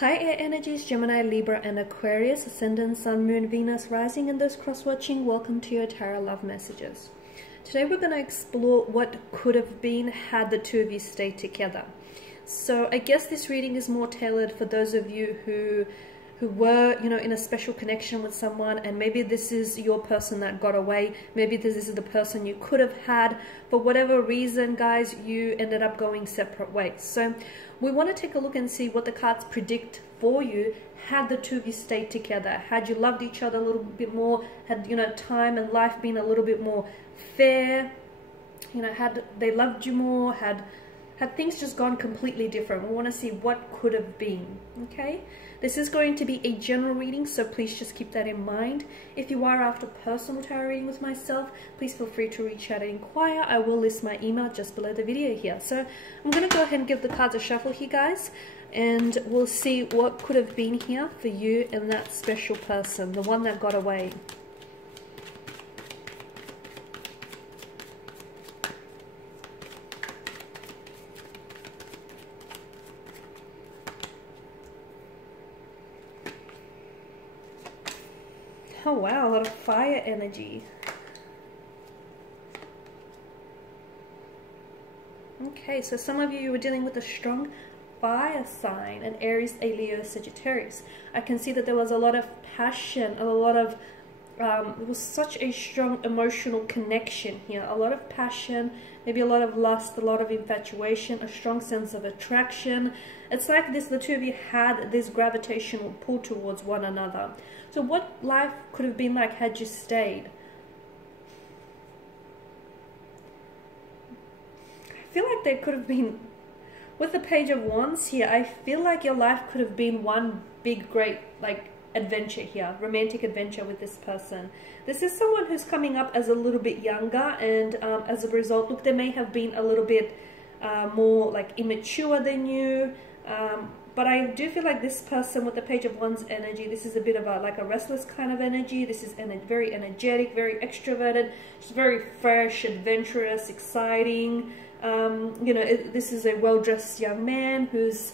Hi Air Energies, Gemini, Libra and Aquarius, Ascendant, Sun, Moon, Venus, Rising, and those cross-watching, welcome to your Tarot Love Messages. Today we're going to explore what could have been had the two of you stayed together. So I guess this reading is more tailored for those of you who were, in a special connection with someone, and maybe this is your person that got away. Maybe this is the person you could have had. For whatever reason, guys, you ended up going separate ways. So we want to take a look and see what the cards predict for you had the two of you stayed together. Had you loved each other a little bit more, had, time and life been a little bit more fair, had they loved you more, had things just gone completely different. We want to see what could have been, okay? This is going to be a general reading, so please just keep that in mind. If you are after personal tarot reading with myself, please feel free to reach out and inquire. I will list my email just below the video here. So I'm going to go ahead and give the cards a shuffle here, guys, and we'll see what could have been here for you and that special person, the one that got away. Oh wow, a lot of fire energy. Okay, so some of you were dealing with a strong fire sign, an Aries, a Leo, Sagittarius. I can see that there was a lot of passion, a lot of, it was such a strong emotional connection here. A lot of passion, maybe a lot of lust, a lot of infatuation, a strong sense of attraction. It's like the two of you had this gravitational pull towards one another. So what life could have been like had you stayed? I feel like there could have been, with the Page of Wands here, I feel like your life could have been one big, great, adventure here, romantic adventure with this person. This is someone who's coming up as a little bit younger, and as a result, look, they may have been a little bit more immature than you. But I do feel like this person with the Page of Wands energy, this is a bit of a restless kind of energy. This is very energetic, very extroverted, just very fresh, adventurous, exciting. This is a well-dressed young man who's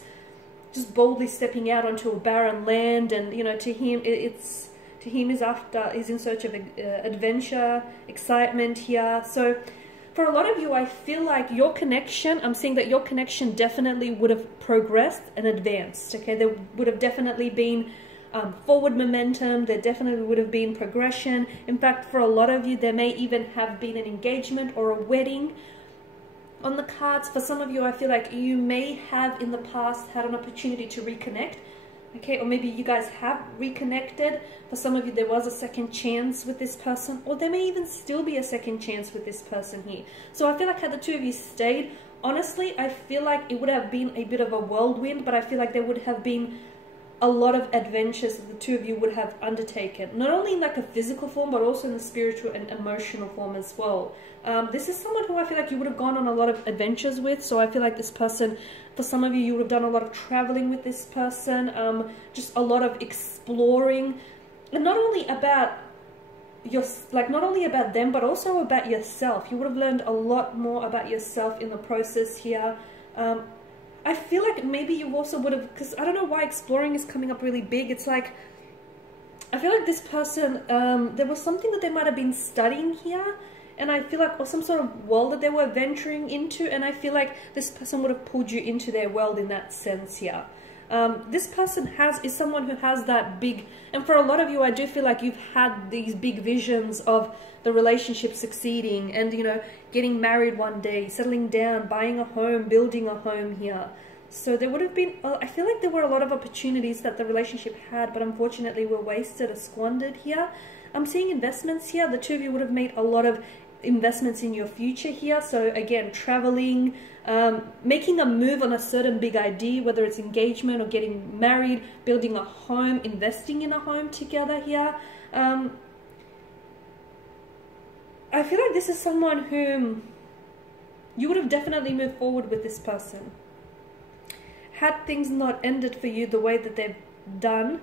just boldly stepping out onto a barren land, and to him he's in search of adventure, excitement here. So for a lot of you, I feel like your connection, I'm seeing that your connection definitely would have progressed and advanced, okay? There would have definitely been forward momentum, there definitely would have been progression. In fact, for a lot of you, there may even have been an engagement or a wedding on the cards. For some of you, I feel like you may have in the past had an opportunity to reconnect, okay, or maybe you guys have reconnected. For some of you, there was a second chance with this person, or there may even still be a second chance with this person here. So I feel like had the two of you stayed, honestly, I feel like it would have been a bit of a whirlwind, but I feel like there would have been a lot of adventures that the two of you would have undertaken, not only in a physical form, but also in the spiritual and emotional form as well. This is someone who I feel like you would have gone on a lot of adventures with. So I feel like this person, for some of you, you would have done a lot of traveling with this person, just a lot of exploring, and not only about not only about them, but also about yourself. You would have learned a lot more about yourself in the process here. I feel like maybe you also would have, because I don't know why exploring is coming up really big. It's like, I feel like this person, there was something that they might have been studying here, and I feel like, or some sort of world that they were venturing into, and I feel like this person would have pulled you into their world in that sense here. This person is someone who has that big, and for a lot of you, I do feel like you've had these big visions of the relationship succeeding and, getting married one day, settling down, buying a home, building a home here. So there would have been, I feel like there were a lot of opportunities that the relationship had, but unfortunately were wasted or squandered here. I'm seeing investments here. The two of you would have made a lot of investments in your future here. So again, traveling, making a move on a certain big idea, whether it's engagement or getting married, building a home, investing in a home together here. I feel like this is someone whom you would have definitely moved forward with this person. Had things not ended for you the way that they've done,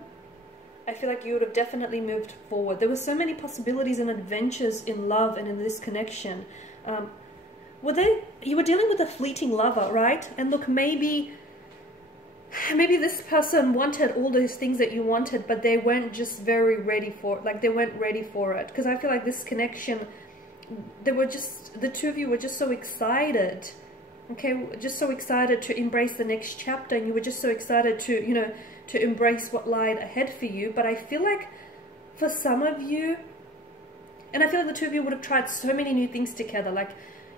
I feel like you would have definitely moved forward. There were so many possibilities and adventures in love and in this connection. You were dealing with a fleeting lover, right? And look, maybe maybe this person wanted all those things that you wanted, but they weren't just very ready for it. Like, they weren't ready for it. Because I feel like this connection, the two of you were just so excited. Okay, just so excited to embrace the next chapter, and you were just so excited to, you know, to embrace what lied ahead for you. But I feel like for some of you, and I feel like the two of you would have tried so many new things together. Like,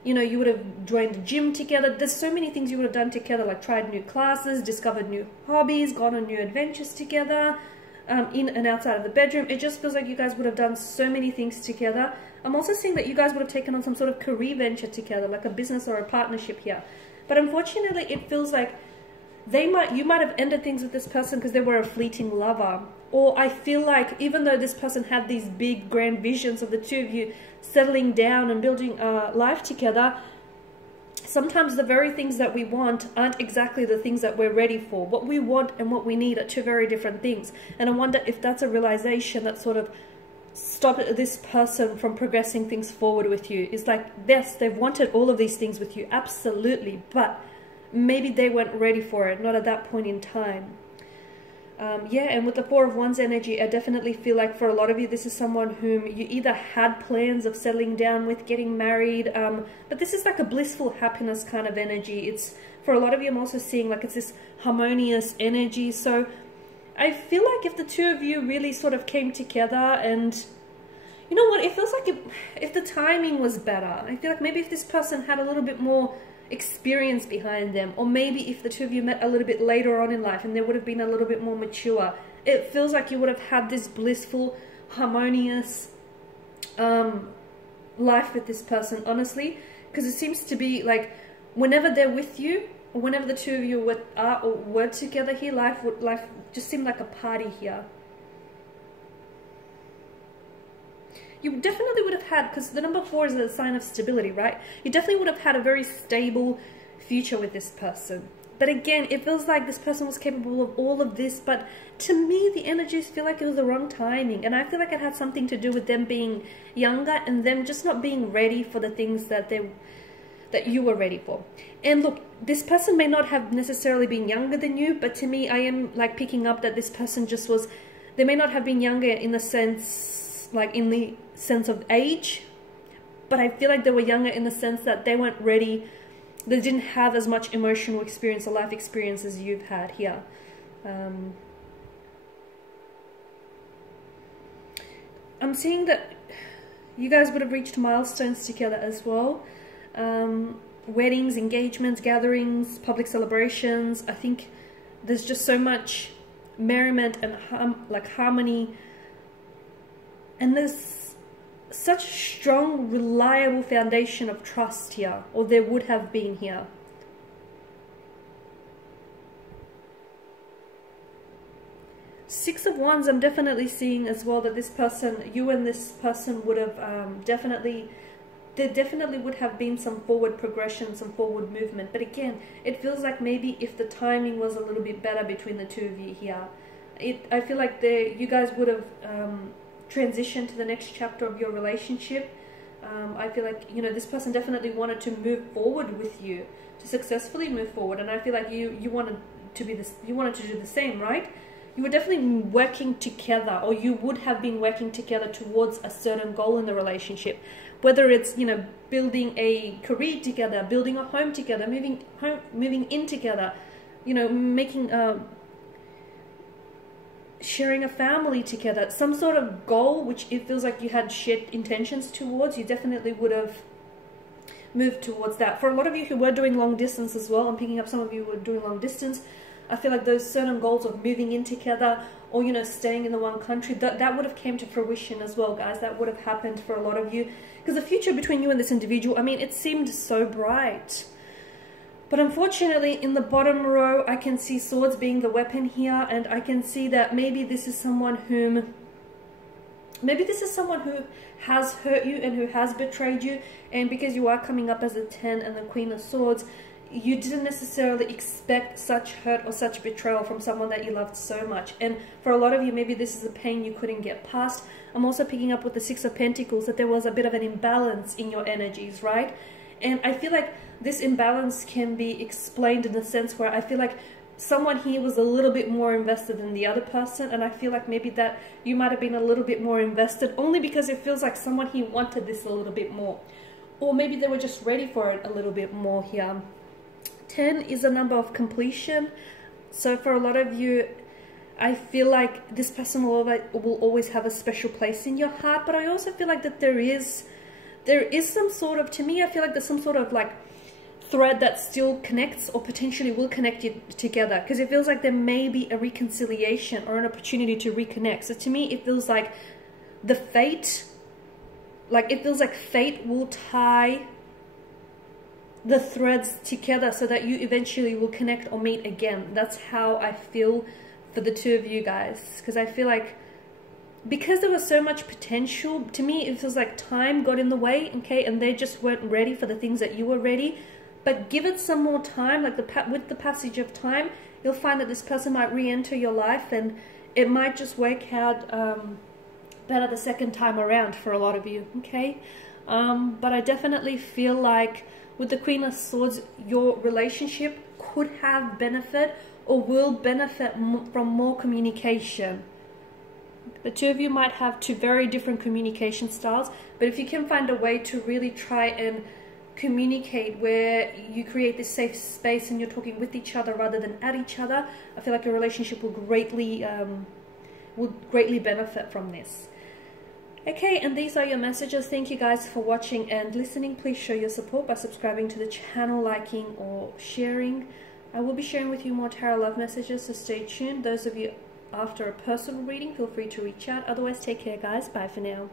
you know, you would have joined the gym together. There's so many things you would have done together, like tried new classes, discovered new hobbies, gone on new adventures together, in and outside of the bedroom. It just feels like you guys would have done so many things together. I'm also seeing that you guys would have taken on some sort of career venture together, like a business or a partnership here. But unfortunately, it feels like you might have ended things with this person because they were a fleeting lover. Or I feel like even though this person had these big grand visions of the two of you settling down and building a life together, sometimes the very things that we want aren't exactly the things that we're ready for. What we want and what we need are two very different things. And I wonder if that's a realization that sort of stopped this person from progressing things forward with you. It's like, yes, they've wanted all of these things with you, absolutely, but maybe they weren't ready for it, not at that point in time. Yeah, and with the Four of Wands energy, I definitely feel like for a lot of you, this is someone whom you either had plans of settling down with, getting married, but this is like a blissful happiness kind of energy. It's, for a lot of you, I'm also seeing like it's this harmonious energy. So I feel like if the two of you really sort of came together, and you know what, it feels like if the timing was better, I feel like maybe if this person had a little bit more experience behind them, or maybe if the two of you met a little bit later on in life and they would have been a little bit more mature, it feels like you would have had this blissful, harmonious life with this person, honestly, because it seems to be like whenever they're with you, or whenever the two of you were together here, life just seemed like a party here. You definitely would have had, because the number 4 is a sign of stability, right? You definitely would have had a very stable future with this person. But again, it feels like this person was capable of all of this, but to me, the energies feel like it was the wrong timing. And I feel like it had something to do with them being younger and them just not being ready for the things that you were ready for. And look, this person may not have necessarily been younger than you, but to me, I am like picking up that this person just was, they may not have been younger in the sense, like in the sense of age, but I feel like they were younger in the sense that they weren't ready, they didn't have as much emotional experience or life experience as you've had here. I'm seeing that you guys would have reached milestones together as well. Weddings, engagements, gatherings, public celebrations. I think there's just so much merriment and harmony, and there's such strong, reliable foundation of trust here, or there would have been here. Six of Wands, I'm definitely seeing as well that this person, you and this person would have there definitely would have been some forward progression, some forward movement. But again, it feels like maybe if the timing was a little bit better between the two of you here, I feel like you guys would have transitioned to the next chapter of your relationship. I feel like, you know, this person definitely wanted to move forward with you, to successfully move forward, and I feel like you wanted to do the same, right? You were definitely working together, or you would have been working together towards a certain goal in the relationship. Whether it's, you know, building a career together, building a home together, moving in together, you know, making sharing a family together, some sort of goal which it feels like you had shared intentions towards, you definitely would have moved towards that. For a lot of you who were doing long distance as well, I'm picking up some of you who were doing long distance, I feel like those certain goals of moving in together, or, you know, staying in the one country, that would have came to fruition as well, guys. That would have happened for a lot of you, because the future between you and this individual, I mean, it seemed so bright. But unfortunately, in the bottom row, I can see swords being the weapon here, and I can see that maybe this is someone who has hurt you and who has betrayed you, and because you are coming up as a 10 and the Queen of Swords, you didn't necessarily expect such hurt or such betrayal from someone that you loved so much. And for a lot of you, maybe this is a pain you couldn't get past. I'm also picking up with the Six of Pentacles that there was a bit of an imbalance in your energies, right? And I feel like this imbalance can be explained in the sense where I feel like someone here was a little bit more invested than the other person, and I feel like maybe that you might have been a little bit more invested only because it feels like someone here wanted this a little bit more, or maybe they were just ready for it a little bit more here. 10 is a number of completion. So for a lot of you, I feel like this person will always have a special place in your heart, but I also feel like that there is some sort of, to me, I feel like there's some sort of like thread that still connects or potentially will connect you together, because it feels like there may be a reconciliation or an opportunity to reconnect. So to me, it feels like the fate, like it feels like fate will tie the threads together so that you eventually will connect or meet again. That's how I feel for the two of you guys, because I feel like because there was so much potential, to me it feels like time got in the way, okay, and they just weren't ready for the things that you were ready. But give it some more time, like with the passage of time, you'll find that this person might re-enter your life, and it might just work out better the second time around for a lot of you, okay? But I definitely feel like with the Queen of Swords, your relationship could have benefit or will benefit from more communication. The two of you might have two very different communication styles, but if you can find a way to really try and communicate where you create this safe space and you're talking with each other rather than at each other, I feel like your relationship will greatly benefit from this. Okay, and these are your messages. Thank you guys for watching and listening. Please show your support by subscribing to the channel, liking or sharing. I will be sharing with you more tarot love messages, so stay tuned. Those of you after a personal reading, feel free to reach out. Otherwise, take care guys. Bye for now.